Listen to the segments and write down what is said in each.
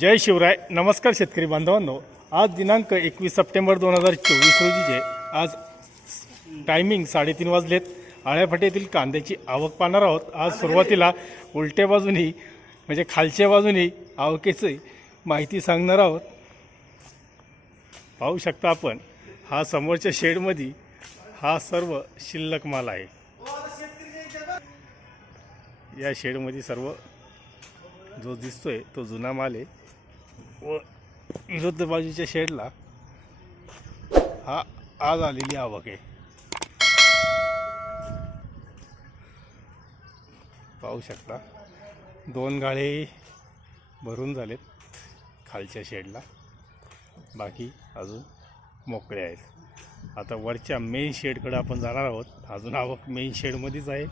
जय शिवराय. नमस्कार शेतकरी बांधवांनो. आज दिनांक एकवीस सप्टेंबर दोन हजार चोवीस रोजीचे आज टायमिंग साडेतीन वाजलेत. आळ्याफाट्यातील कांद्याची आवक पाहणार आहोत. आज सुरुवातीला उलट्या बाजूनी म्हणजे खालच्या बाजूनी आवकेची माहिती सांगणार आहोत. पाहू शकता आपण हा समोरच्या शेडमध्ये हा सर्व शिल्लक माल आहे. या शेडमध्ये सर्व जो दिसतोय तो जुना माल आहे. व विरुद्ध बाजूच्या शेडला हा आज आलेली आवक आहे. पाहू शकता दोन गाळे भरून झालेत खालच्या शेडला. बाकी अजून मोकळे आहेत. आता वरच्या मेन शेडकडे आपण जाणार आहोत. अजून आवक मेन शेडमध्येच आहे.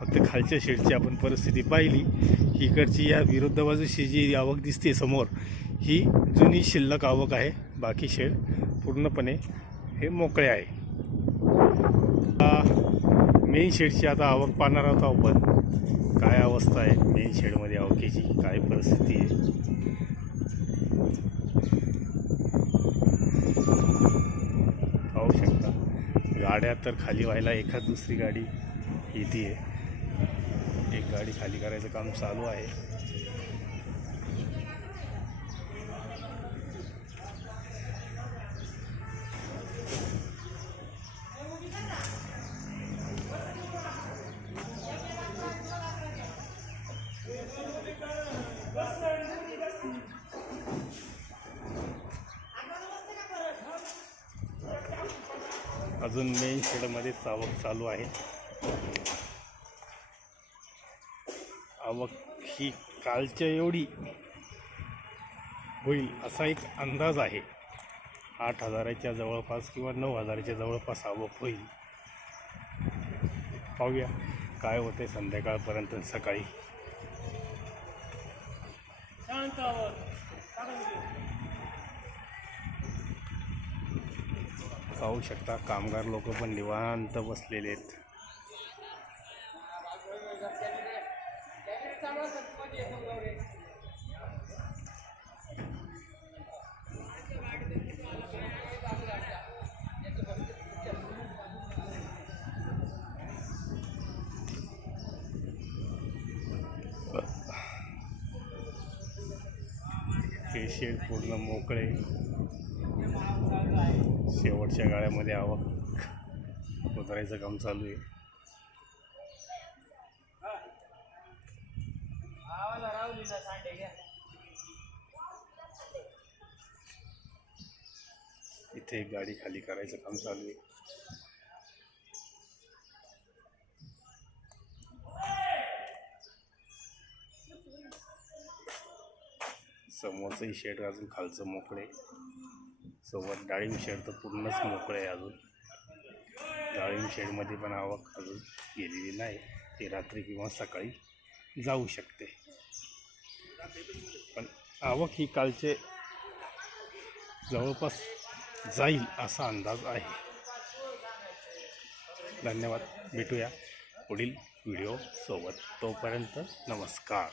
फक्त खालच्या शेडची आपण परिस्थिती पाहिली. इकडची या विरुद्ध बाजूची जी आवक दिसते समोर ही जुनी शिल्लक आवक आहे बाकी शेड पूर्णपणे हे मोकळे आहे. मेन शेडची आता आवक पाहणार आहोत आपण. काय अवस्था आहे मेन शेडमध्ये आवकेची? काय परिस्थिती आहे? पाहू शकता. गाड्या तर खाली व्हायला एखाद दुसरी गाडी येते एक गाडी खाली करायचं काम चालू आहे. अजून मेन शेडमध्ये आवक चालू आहे. आवक ही कालच्या एवढी होईल असा एक अंदाज आहे. आठ हजाराच्या जवळपास किंवा नऊ हजाराच्या जवळपास आवक होईल. पाहूया काय होते संध्याकाळपर्यंत सकाळी. पाहू शकता कामगार लोक पण निवांत बसलेले आहेत. हे शेड पूर्ण मोकळे. शेवटच्या गाळ्यामध्ये आवक. उतरायचं काम चालू आहे. इथे एक गाडी खाली करायचं काम चालू आहे. समोरचंही शेड अजून खालचं मोकळे. सोबत डाळिंब शेड तर पूर्णच मोकळे आहे अजून. डाळिंब शेडमध्ये पण आवक अजून गेलेली नाही. ती रात्री किंवा सकाळी जाऊ शकते. पण आवक ही कालचे जवळपास जाईल असा अंदाज आहे. धन्यवाद. भेटूया पुढील व्हिडिओ सोबत. तोपर्यंत नमस्कार.